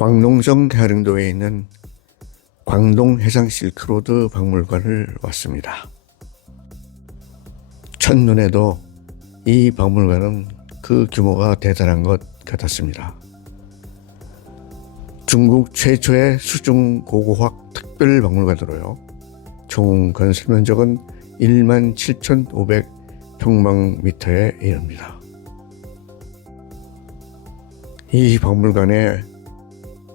광농성 해령도에 있는 광동 해상 실크로드 박물관을 왔습니다. 첫눈에도 이 박물관은 그 규모가 대단한 것 같았습니다. 중국 최초의 수중 고고학 특별 박물관으로요. 총 건설 면적은 17,500평방미터에 이릅니다. 이 박물관의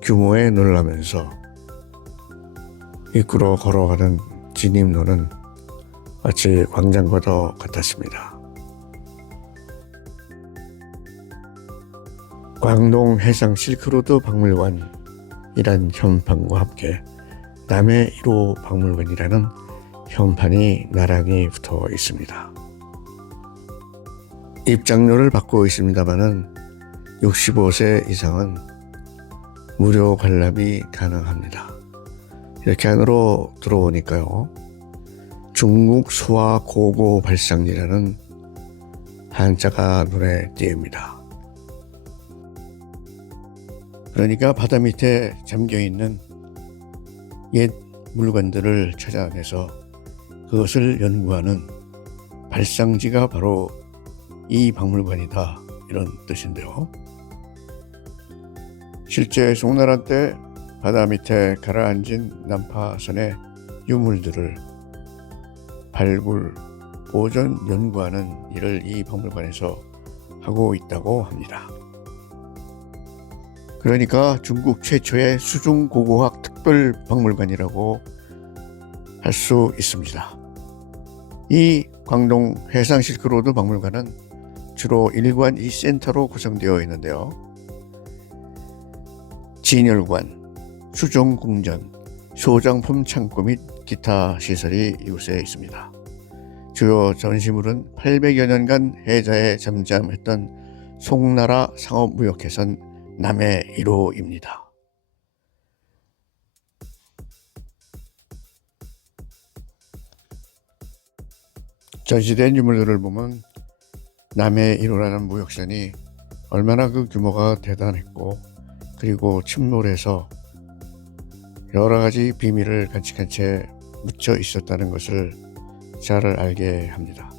규모에 놀라면서 입구로 걸어가는 진입로는 마치 광장과도 같았습니다. 광동 해상 실크로드 박물관이란 현판과 함께 남해 1호 박물관이라는 현판이 나란히 붙어 있습니다. 입장료를 받고 있습니다마는 65세 이상은 무료 관람이 가능합니다. 이렇게 안으로 들어오니까요, 중국 소화 고고 발상리라는 한자가 눈에 띄입니다. 그러니까 바다 밑에 잠겨있는 옛 물건들을 찾아내서 그것을 연구하는 발상지가 바로 이 박물관이다, 이런 뜻인데요. 실제 송나라 때 바다 밑에 가라앉은 난파선의 유물들을 발굴, 보존, 연구하는 일을 이 박물관에서 하고 있다고 합니다. 그러니까 중국 최초의 수중 고고학 특별 박물관이라고 할 수 있습니다. 이 광동 해상 실크로드 박물관은 주로 1관 2센터로 구성되어 있는데요. 진열관, 수종궁전, 소장품 창고 및 기타 시설이 이곳에 있습니다. 주요 전시물은 800여 년간 해자에 잠잠했던 송나라 상업무역해선 남해 1호입니다. 전시된 유물들을 보면 남해 1호라는 무역선이 얼마나 그 규모가 대단했고, 그리고 침몰해서 여러 가지 비밀을 간직한 채 묻혀 있었다는 것을 잘 알게 합니다.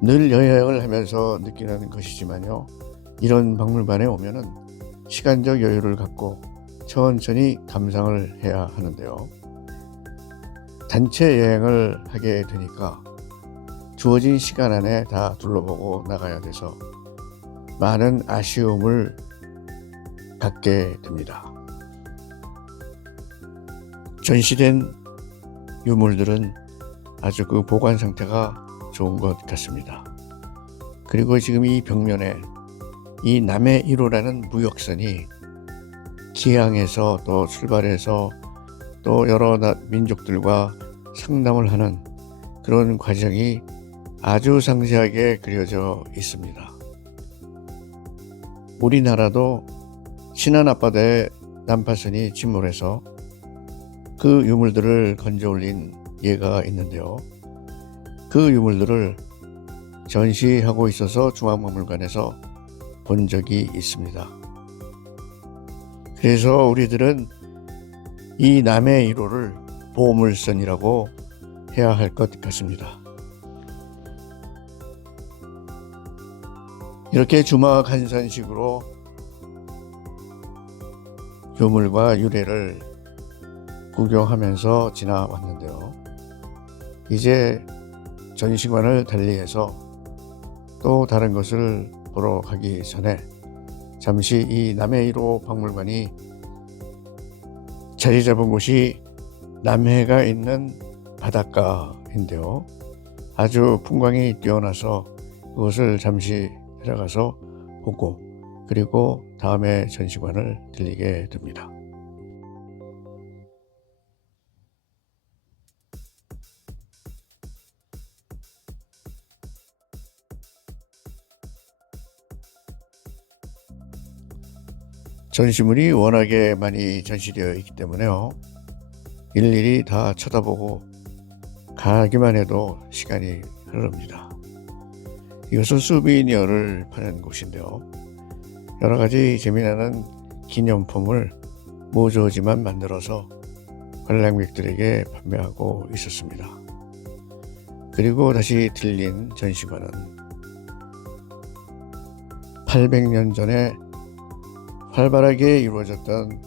늘 여행을 하면서 느끼는 것이지만요, 이런 박물관에 오면은 시간적 여유를 갖고 천천히 감상을 해야 하는데요. 단체 여행을 하게 되니까 주어진 시간 안에 다 둘러보고 나가야 돼서 많은 아쉬움을 갖게 됩니다. 전시된 유물들은 아주 그 보관 상태가 좋은 것 같습니다. 그리고 지금 이 벽면에 이 남해 1호라는 무역선이 기항에서 또 출발해서 또 여러 민족들과 상담을 하는 그런 과정이 아주 상세하게 그려져 있습니다. 우리나라도 신안 앞바다에 난파선이 침몰해서 그 유물들을 건져 올린 예가 있는데요. 그 유물들을 전시하고 있어서 중앙박물관에서 본 적이 있습니다. 그래서 우리들은 이 남해 1호를 보물선이라고 해야 할 것 같습니다. 이렇게 주막한산식으로 유물과 유래를 구경하면서 지나왔는데요. 이제 전시관을 달리해서 또 다른 것을 보러 가기 전에 잠시 이 남해 1호 박물관이 자리 잡은 곳이 남해가 있는 바닷가인데요. 아주 풍광이 뛰어나서 그것을 잠시 들어가서 보고, 그리고 다음에 전시관을 들리게 됩니다. 전시물이 워낙에 많이 전시되어 있기 때문에요, 일일이 다 쳐다보고 가기만 해도 시간이 흐릅니다. 이것은 수비니어를 파는 곳인데요, 여러 가지 재미나는 기념품을 모조지만 만들어서 관람객들에게 판매하고 있었습니다. 그리고 다시 들린 전시관은 800년 전에 활발하게 이루어졌던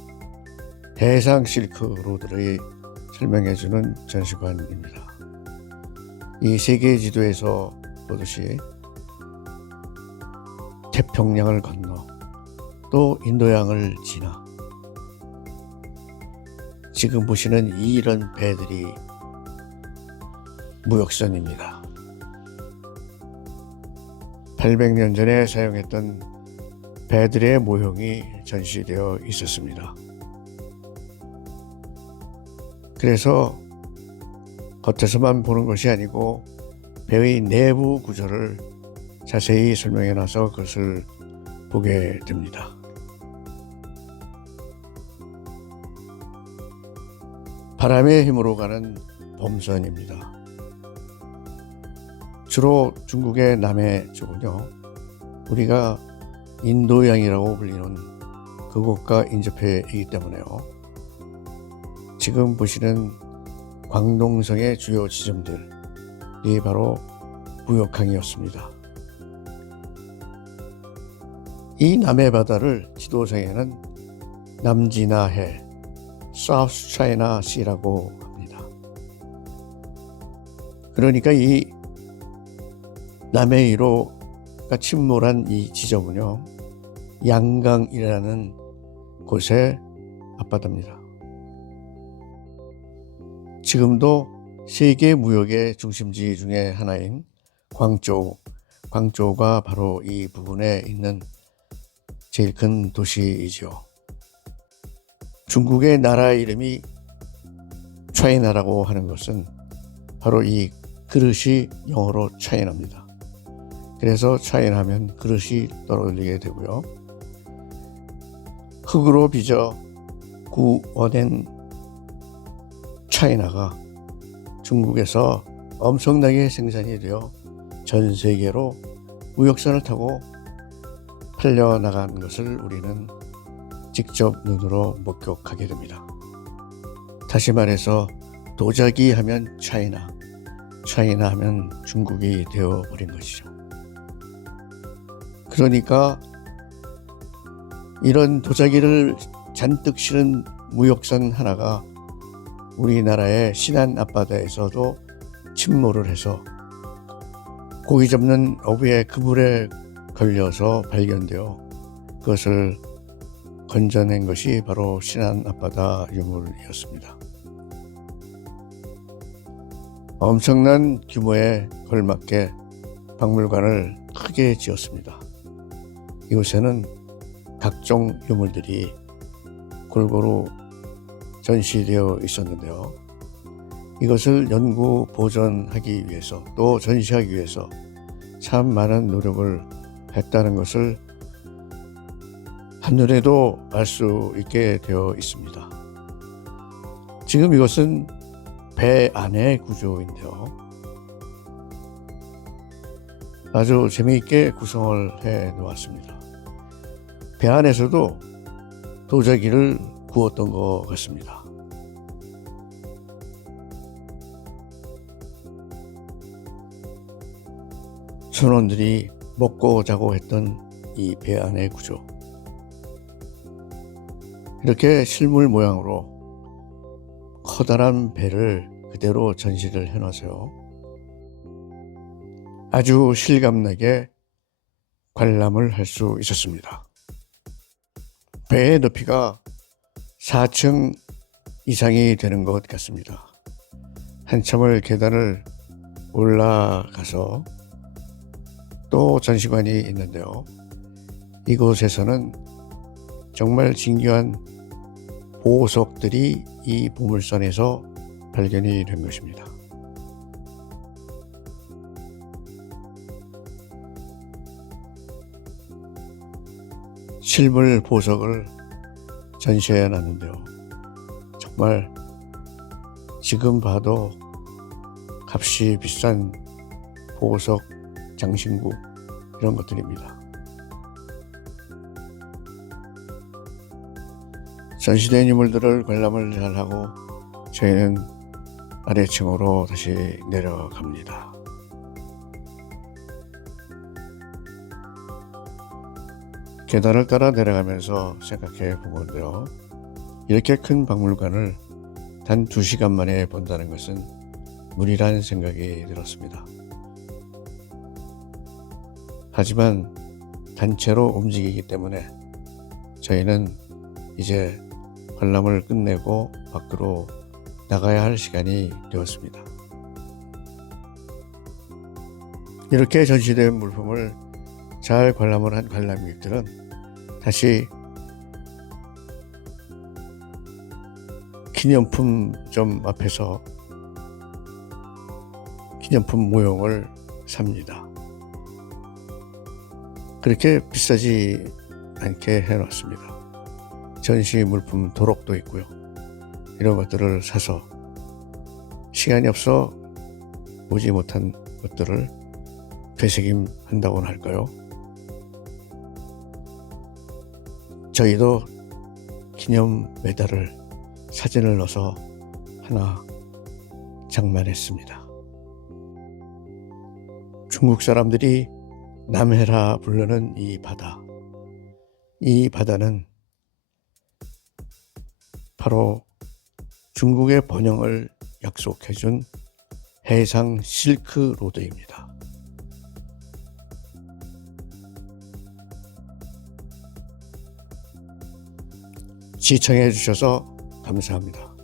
해상 실크 로드를 설명해주는 전시관입니다. 이 세계 지도에서 보듯이 태평양을 건너 또 인도양을 지나 지금 보시는 이런 배들이 무역선입니다. 800년 전에 사용했던 배들의 모형이 전시되어 있었습니다. 그래서 겉에서만 보는 것이 아니고 배의 내부 구조를 자세히 설명해 놔서 그것을 보게 됩니다. 바람의 힘으로 가는 범선입니다. 주로 중국의 남해 쪽은요, 우리가 인도양이라고 불리는 그곳과 인접해 있기 때문에요. 지금 보시는 광동성의 주요 지점들이 바로 무역항이었습니다. 이 남해 바다를 지도상에는 남지나해, South China Sea라고 합니다. 그러니까 이 남해이로가 침몰한 이 지점은요, 양강이라는 곳의 앞바다입니다. 지금도 세계 무역의 중심지 중에 하나인 광저우가 바로 이 부분에 있는 제일 큰 도시이죠. 중국의 나라 이름이 차이나라고 하는 것은 바로 이 그릇이 영어로 차이나입니다. 그래서 차이나 하면 그릇이 떠올리게 되고요. 흙으로 빚어 구워낸 차이나가 중국에서 엄청나게 생산이 되어 전 세계로 무역선을 타고 팔려나간 것을 우리는 직접 눈으로 목격하게 됩니다. 다시 말해서 도자기 하면 차이나 하면 중국이 되어버린 것이죠. 그러니까 이런 도자기를 잔뜩 실은 무역선 하나가 우리나라의 신안 앞바다에서도 침몰을 해서 고기 잡는 어부의 그물에 걸려서 발견되어 그것을 건져낸 것이 바로 신안 앞바다 유물이었습니다. 엄청난 규모에 걸맞게 박물관을 크게 지었습니다. 이곳에는 각종 유물들이 골고루 전시되어 있었는데요. 이것을 연구 보존하기 위해서 또 전시하기 위해서 참 많은 노력을 했다는 것을 한눈에도 알 수 있게 되어 있습니다. 지금 이것은 배 안의 구조인데요. 아주 재미있게 구성을 해 놓았습니다. 배 안에서도 도자기를 구웠던 것 같습니다. 선원들이 먹고 자고 했던 이 배 안의 구조, 이렇게 실물 모양으로 커다란 배를 그대로 전시를 해놔서요, 아주 실감나게 관람을 할 수 있었습니다. 배의 높이가 4층 이상이 되는 것 같습니다. 한참을 계단을 올라가서 또 전시관이 있는데요. 이곳에서는 정말 진귀한 보석들이 이 보물선에서 발견이 된 것입니다. 실물 보석을 전시해 놨는데요. 정말 지금 봐도 값이 비싼 보석, 장신구 이런 것들입니다. 전시된 유물들을 관람을 잘하고 저희는 아래층으로 다시 내려갑니다. 계단을 따라 내려가면서 생각해 본 건데요. 이렇게 큰 박물관을 단 2시간 만에 본다는 것은 무리란 생각이 들었습니다. 하지만 단체로 움직이기 때문에 저희는 이제 관람을 끝내고 밖으로 나가야 할 시간이 되었습니다. 이렇게 전시된 물품을 잘 관람을 한 관람객들은 다시 기념품점 앞에서 기념품 모형을 삽니다. 그렇게 비싸지 않게 해놨습니다. 전시 물품 도록도 있고요. 이런 것들을 사서 시간이 없어 보지 못한 것들을 되새김한다고는 할까요? 저희도 기념 메달을 사진을 넣어서 하나 장만했습니다. 중국 사람들이 남해라 부르는 이 바다, 이 바다는 바로 중국의 번영을 약속해준 해상 실크 로드입니다. 시청해 주셔서 감사합니다.